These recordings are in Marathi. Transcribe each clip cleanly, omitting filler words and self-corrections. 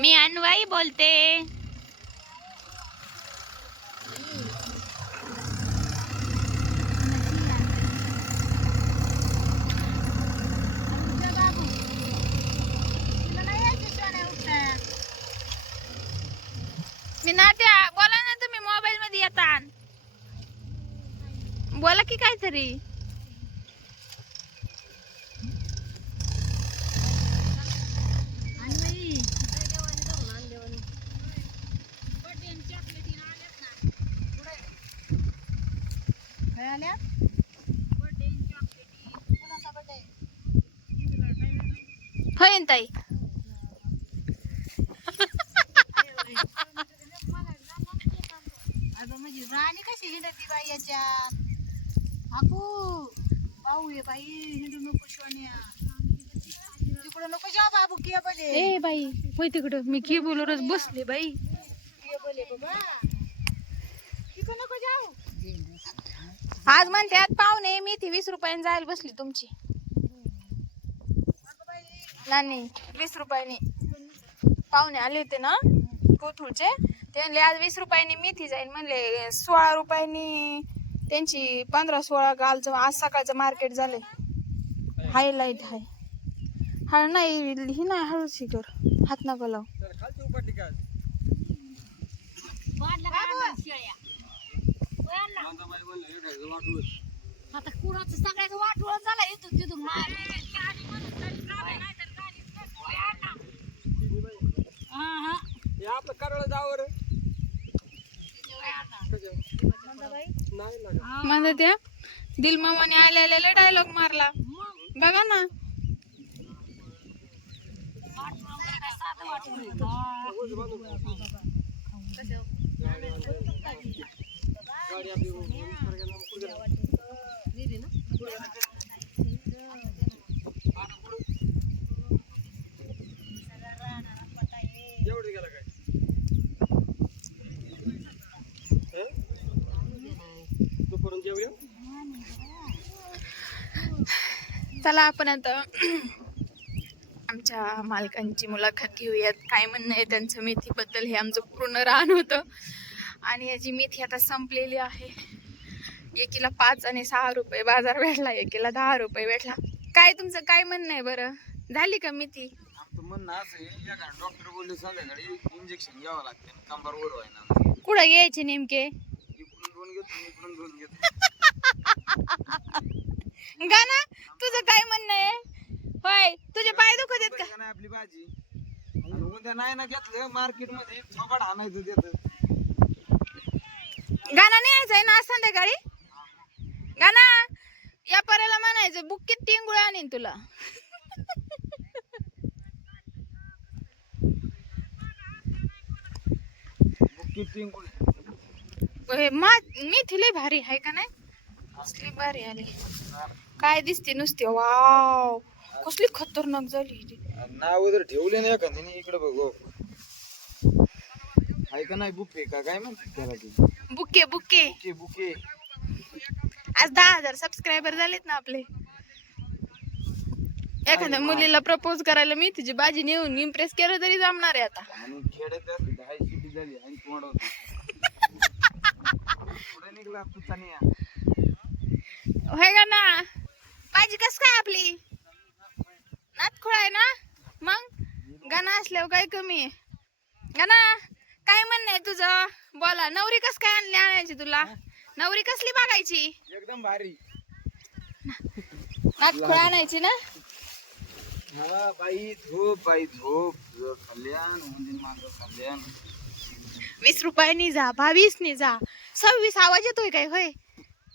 मी अन्वई बोलते. मी नाट्या बोला ना, तुम्ही मोबाईल मध्ये येता. बोला की काहीतरी. होईन ताई. राणी कशी हिंडती बाई याच्यात. बापू पाहू ये बाई, हिंडू नको शोन्या. तिकडं नको जाऊ बाबू, के बोले. ए बाई होय तिकडं. मी की बोलूनच बसले बाई. के बोले बाबा, तिकडं नको जाऊ. आज म्हणतात पाहुणे मेथी 20 रुपयाने जायला बसली तुमची. नानी 20 रुपयाने पाहुणे आले होते ना कोथरूडचे. ते म्हणले आज 20 रुपयाने मेथी जाईल. म्हणले 16 रुपयाने त्यांची 15-16 कालचं आज सकाळचं मार्केट झालंय. हायलाइट हाय. हळ नाही ही नाही, हळू शिकर हात नको लाव. आता कुणाचं सगळ्याचं वाटोळ झालं इथून तिथून. आपलं करायला जावर माझा त्या दिलमामाने आलेला डायलॉग मारला बघा ना. चला आपण आता आमच्या मालकांची मुलाखत घेऊयात. काय म्हणणं आहे त्यांचं मेथीबद्दल. हे आमचं पूर्ण रान होतं आणि याची मेथी आता संपलेली आहे. एकीला 5 आणि 6 रुपये बाजार भेटला, एकीला 10 रुपये भेटला. काय तुमचं काय म्हणणं आहे बरं, झाली का मेथी? आमचं म्हणणं असं आहे, डॉक्टर बोलले संध्याकाळी इंजेक्शन घ्यावं लागतं, कंबर वर व्हायना. कुठं घ्यायचे नेमके? इकडून 2 घेतो, इकडून 2 घेतो. गाना तुझं काय म्हणणं आहे? होय तुझे पाय दुखत आहेत का? नाही आपली भाजी. आणि उद्या नाही ना घेतलं मार्केट मध्ये थोबाड आणायचं त्याचं. गाना नाही यायचंय ना आज संध्याकाळी. गाना या पर्याला म्हणायचं बुक्कीत टिंगुळ आणीन तुला. मेथी लय भारी आहे का नाही? कसली भारी आली. काय दिसते नुसती. वाव कसली खतरनाक झाली. नाव जर ठेवले नाही एखाद्याने इकडे बघ. आहे का नाही बुके का काय म्हणतात त्याला ते? Bouquet bouquet bouquet bouquet. आज 10,000 सबस्क्रायबर झालेत ना आपले. एखाद्या मुलीला प्रपोज करायला मेथीची भाजी नेऊन इम्प्रेस केलं तरी जमणार आहे आता. आणि खेड्यात 10 शिटी झाली आणि तोंड पुढे निघला तू चानिया. होय का ना? भाजी कस काय आपली नातखुळा आहे ना. मग गाणं असल्यावर काय कमी आहे? गाणा काय म्हणणं आहे तुझं? बोला. नवरी कस काय आणली आणायची तुला? नवरी कसली बघायची? एकदम भारी नातखुळा आणायची ना. हा बाई झोप कल्याण म्हणजे माझं कल्याण. 20 रुपयानी जा, 22 ने जा, 26 आवाज येतोय काय? होय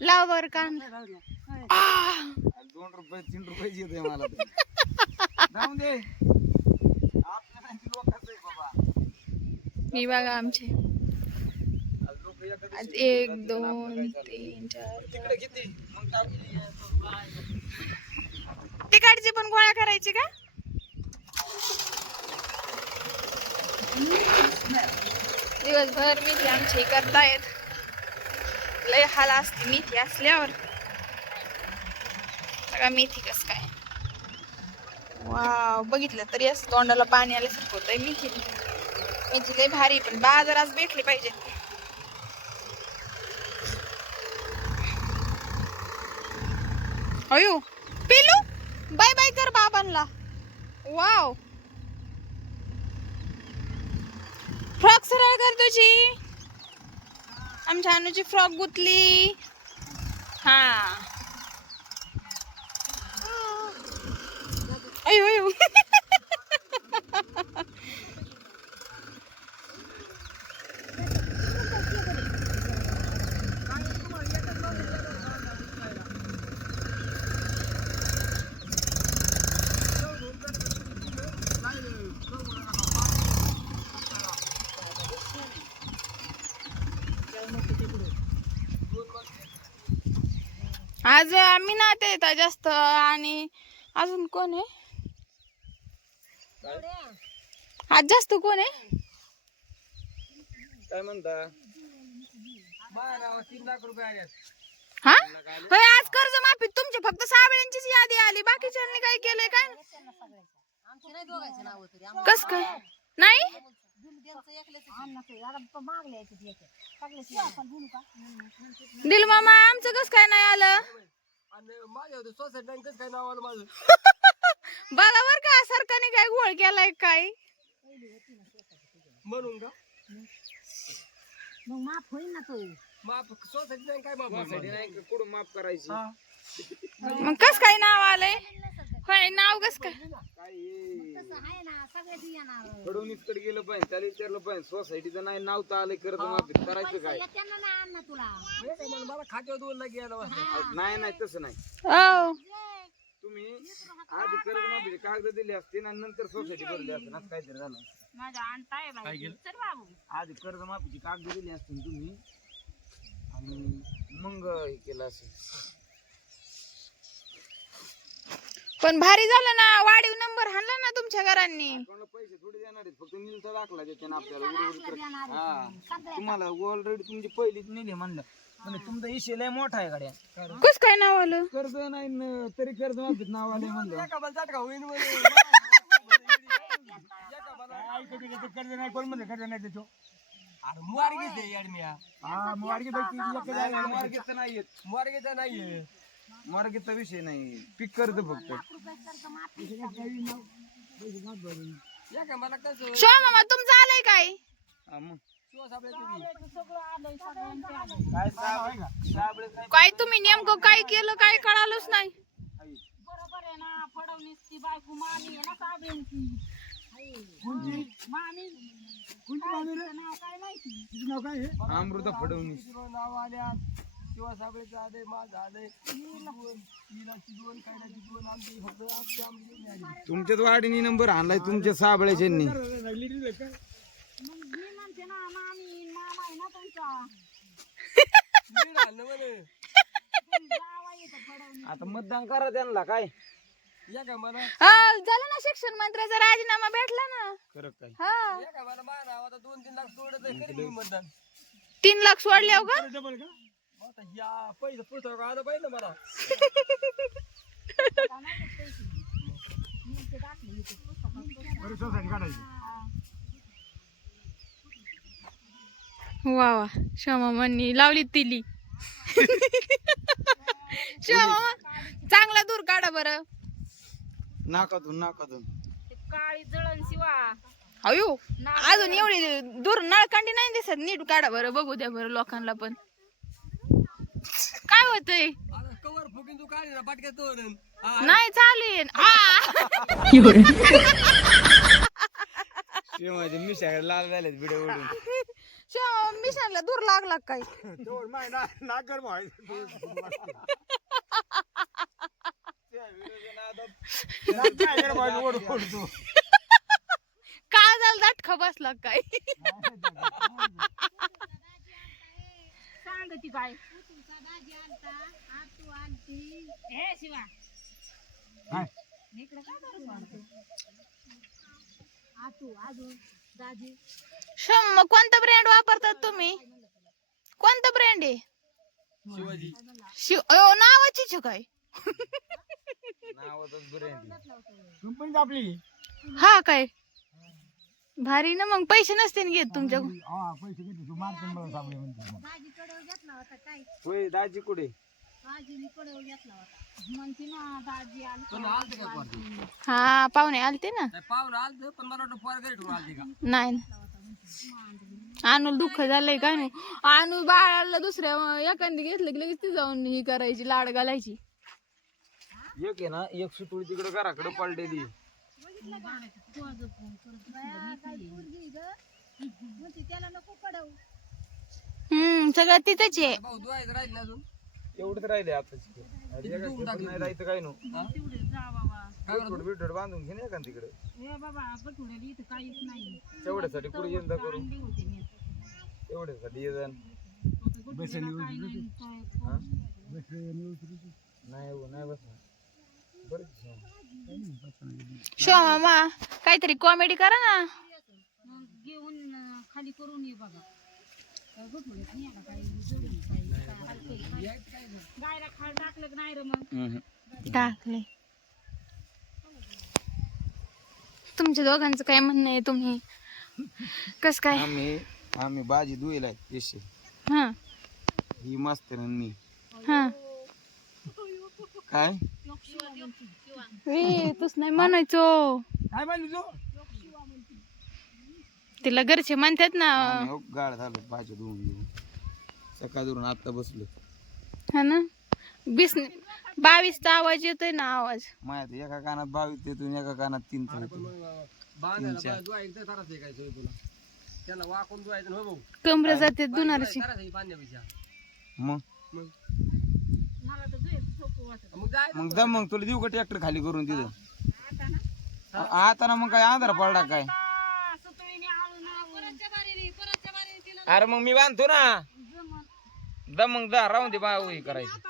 लाव बर कान. 2 रुपये 3 रुपये येते मला ते. जाऊन दे आपल्या लोकांचं आहे बाबा. मी बघा आमचे आज 1 2 3 4 तिकडे किती मग तिकडची पण गोळा करायची का? दिवसभर मेथी आमची करतायत. लय हाल असते मेथी असल्यावर. सगळा मेथी कस काय. वाव बघितलं तरी असं तोंडाला पाणी आल्यासारखं होतंय मेथी. मम्मीची लय भारी, पण बाजार आज भेटली पाहिजे. अयो पिलू बाय बाय कर बाबांना. वाव फ्रॉक सरळ कर तुझी. आमच्या अनुची फ्रॉक गुतली. हा अयो अयो आज आम्ही ना ते येतात जास्त. आणि अजून कोण आहे आज जास्त कोण आहे काय म्हणता? 3,00,000 रुपये आले. हा होय आज कर्ज माफी तुमची फक्त साबळ्यांचीच यादी आली. बाकीच्यांनी काय केलंय काय कस काय नाही. दिल मामा आमचं कस काय नाही आलं. बघा बर का सरकारने काय घोळ केलाय काय म्हणून का मग माफ होईल ना तो. माफ सोसायटी नाही काय माफ नाही कुठून माफ करायची. मग कस काय नाव आलंय. होय नाव कस काय फडवणीसकडे गेलं पाहिजे त्याला विचारलं पाहिजे सोसायटीचं नाही नाव तर आलंय कर्ज माफी करायचं काय. मला खात्यावर 2 लाख घ्यायला नाही नाही तसं नाही. तुम्ही आधी कर्ज माफीचे कागद दिले असते आणि नंतर सोसायटी भरली असते असं काहीतरी झालं. आधी कर्ज माफीची कागद दिली असते तुम्ही आणि मग हे केलं असेल. पण भारी झालं ना वाढीव नंबर हाणला ना तुमच्या घरांनी. पैसे थोडे देणार आहेत फक्त नीलचा दाखला त्याच्यानं आपल्याला. हा तुम्हाला ऑलरेडी तुमची पहिलीच नेली म्हणलं म्हणजे तुमचा इशे लय मोठा आहे गाड्या. कस काय नाव आलं. कर्ज नाही तरी कर्ज माफीत नाव आले म्हणलं. कर्ज नाही कोण म्हणलं कर्ज नाही त्याचं मार्गेचा विषय नाही पीक कर्ज फक्त. शो मामा तुमचं आलंय काय. काय तुम्ही नेमकं काय केलं काय कळालंच नाही. बरोबर आहे ना फडवणीसची बायको मामी आहे ना साबेंची. अमृता फडणवीस तुमच्याच वाडीनी नंबर आणलाय तुमच्या साबळ्याच्यांनी. आता मतदान करा त्यांना काय. झालं ना शिक्षण मंत्र्याचा राजीनामा भेटला ना. हा 3 लाख सोडले हो का. वा वा श्यामामांनी लावली तिली. श्यामामा चांगला दूर काढा बरं. नाकातून काळी जळण शिवा. अयो अजून एवढी दूर नळकांडी नाही दिसत. नीट काढा बरं बघू द्या बरं लोकांना पण काय होतंय. नाही चालेल. मिशाकडे लाल झाले व्हिडिओ ओढून. मिशनला दूर लागला काय. काय झालं दाटखा बसला काय. सांगती काय हे शिवा इकडे काय करत वाटतो. शम कोणता ब्रँड वापरतात तुम्ही. कोणता ब्रँड आहे. शिव नावाची काय. आपली हा काय भारी ना मग पैसे नसते ना घेत तुमच्या दाजी कडव घेतला होता काय होय दाजी कुठे दाजीने कडव घेतला होता म्हणते ना दाजी आली हा पाहुणे आलते ना नाही ना. आणूल दुःख झालंय काय नाही. आणू बाळाला दुसऱ्या एखादी घेतलं की लगेच ती जाऊन ही करायची लाड घालायची. एक आहे ना एक सुतुळी तिकडे घराकडे पडलेली त्याला नको कडव सगळं तिथंच आहे. एवढंच राहिले आता नाही राहायचं काय नो बिटोड बांधून घे ना तिकडे तेवढ्यासाठी पुढे यंदा करू तेवढ्यासाठी ये नाही हो नाही बसणार शो मामा काहीतरी कॉमेडी करा ना. घेऊन खाली करून ये बघा गायला खाल टाकलं नाही रे मग टाकले. तुमच्या दोघांचं काय म्हणणं आहे तुम्ही कस काय. आम्ही भाजी धुयला पेशे हा ही मस्त मी हा काय तूच नाही म्हणायचो काय म्हणली तिला घरचे म्हणतात ना. गाळ झालं भाजी धुवून घेऊन सकाळ धरून आता बसलो हा ना 22चा आवाज येतोय ना आवाज. माहिती एका कानात 22 येतो एका कानात 3 कमरे जाते दुनारची. मग मग तुला देऊ का ट्रॅक्टर खाली करून तिथं आता ना मग काय आधार पडला काय. अरे मग मी बांधतो ना मग राहून दे बा करायची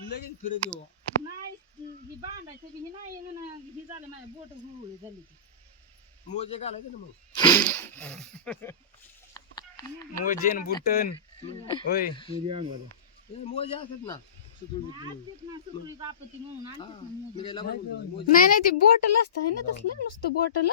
लगेच फिरत येऊ मोजे घालायचे ना मग मोजेन बुटन होय मोजे असतात ना नाही ती बॉटल असत आहे ना तसलं नुसतं बॉटल.